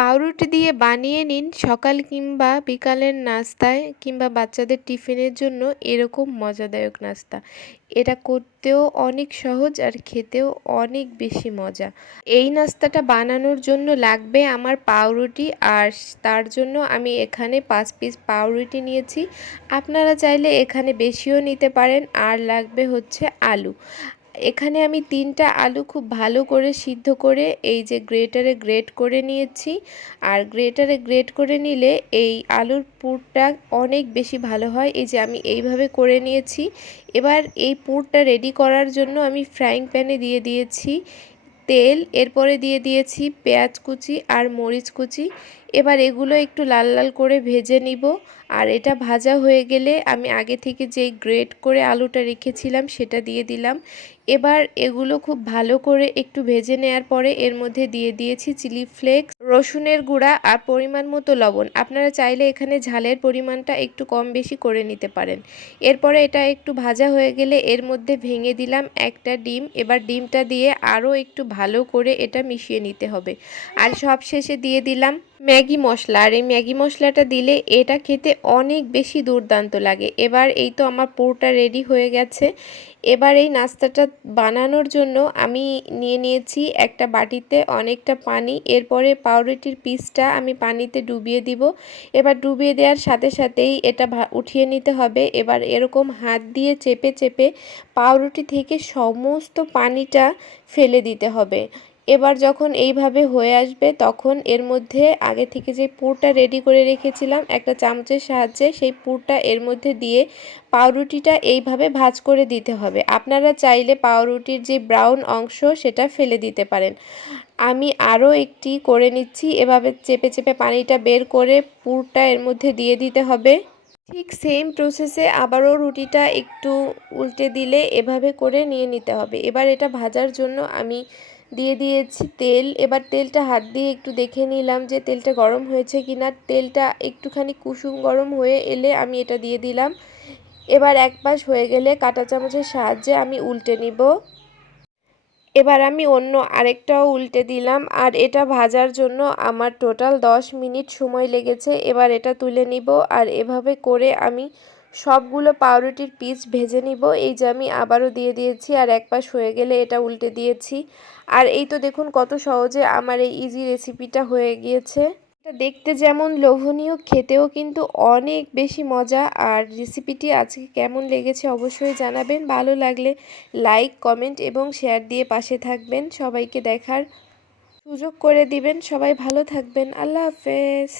পাউরুটি দিয়ে বানিয়ে নিন সকাল কিংবা বিকালের নাস্তায় কিংবা বাচ্চাদের টিফিনের জন্য এরকম মজাদায়ক নাস্তা। এটা করতেও অনেক সহজ আর খেতেও অনেক বেশি মজা। এই নাস্তাটা বানানোর জন্য লাগবে আমার পাউরুটি আর তার জন্য আমি এখানে পাঁচ পিস পাউরুটি নিয়েছি। আপনারা চাইলে এখানে বেশিও নিতে পারেন আর লাগবে হচ্ছে আলু। এখানে আমি তিনটা আলু খুব ভালো করে সিদ্ধ করে এই যে গ্রেটারে গ্রেট করে নিয়েছি। আর গ্রেটারে গ্রেট করে নিলে এই আলুর পুরটা অনেক বেশি ভালো হয়। এই যে আমি এইভাবে করে নিয়েছি। এবার এই পুরটা রেডি করার জন্য আমি ফ্রাইং প্যানে দিয়ে দিয়েছি তেল। এরপরে দিয়ে দিয়েছি পেঁয়াজ কুচি আর মরিচ কুচি। এবার এগুলো একটু লাল লাল করে ভেজে নিব। আর এটা ভাজা হয়ে গেলে আমি আগে থেকে যেই গ্রেট করে আলুটা রেখেছিলাম সেটা দিয়ে দিলাম। এবার এগুলো খুব ভালো করে একটু ভেজে নেওয়ার পরে এর মধ্যে দিয়ে দিয়েছি চিলি ফ্লেক্স, রসুনের গুঁড়া আর পরিমাণ মতো লবণ। আপনারা চাইলে এখানে ঝালের পরিমাণটা একটু কম বেশি করে নিতে পারেন। এরপরে এটা একটু ভাজা হয়ে গেলে এর মধ্যে ভেঙে দিলাম একটা ডিম। এবার ডিমটা দিয়ে আরও একটু ভালো করে এটা মিশিয়ে নিতে হবে। আর সব শেষে দিয়ে দিলাম মশলা, আর এই ম্যাগি মশলাটা দিলে এটা খেতে অনেক বেশি দুর্দান্ত লাগে। এবার এই তো আমার পুরোটা রেডি হয়ে গেছে। এবার এই নাস্তাটা বানানোর জন্য আমি নিয়ে নিয়েছি একটা বাটিতে অনেকটা পানি। এরপরে পাউরুটির পিসটা আমি পানিতে ডুবিয়ে দিব। এবার ডুবিয়ে দেওয়ার সাথে সাথেই এটা উঠিয়ে নিতে হবে। এবার এরকম হাত দিয়ে চেপে চেপে পাউরুটি থেকে সমস্ত পানিটা ফেলে দিতে হবে। এবার যখন এইভাবে হয়ে আসবে, তখন এর মধ্যে আগে থেকে যে পুরটা রেডি করে রেখেছিলাম, একটা চামচের সাহায্যে সেই পুরটা এর মধ্যে দিয়ে পাউরুটিটা এইভাবে ভাজ করে দিতে হবে। আপনারা চাইলে পাউরুটির যে ব্রাউন অংশ, সেটা ফেলে দিতে পারেন। আমি আরও একটি করে নিচ্ছি, এভাবে চেপে চেপে পানিটা বের করে পুরটা এর মধ্যে দিয়ে দিতে হবে। ঠিক সেম প্রসেসে আবারও রুটিটা একটু উল্টে দিলে এভাবে করে নিয়ে নিতে হবে। এবার এটা ভাজার জন্য আমি দিয়ে দিয়েছি তেল। এবার তেলটা হাত দিয়ে একটু দেখে নিলাম যে তেলটা গরম হয়েছে কি না তেলটা একটুখানি কুসুম গরম হয়ে এলে আমি এটা দিয়ে দিলাম। এবার এক পাশ হয়ে গেলে কাঁটা চামচের সাহায্যে আমি উল্টে নিব। এবার আমি অন্য আরেকটাও উল্টে দিলাম। আর এটা ভাজার জন্য আমার টোটাল দশ মিনিট সময় লেগেছে। এবার এটা তুলে নিব। আর এভাবে করে আমি সবগুলো পাউরুটির পিস ভেজে নিব। এই যে আমি আবারও দিয়ে দিয়েছি আর এক পাশ হয়ে গেলে এটা উল্টে দিয়েছি। আর এই তো দেখুন কত সহজে আমার এই ইজি রেসিপিটা হয়ে গিয়েছে। এটা দেখতে যেমন লোভনীয়, খেতেও কিন্তু অনেক বেশি মজা। আর রেসিপিটি আজকে কেমন লেগেছে অবশ্যই জানাবেন। ভালো লাগলে লাইক কমেন্ট এবং শেয়ার দিয়ে পাশে থাকবেন। সবাইকে দেখার সুযোগ করে দিবেন। সবাই ভালো থাকবেন। আল্লাহ হাফেজ।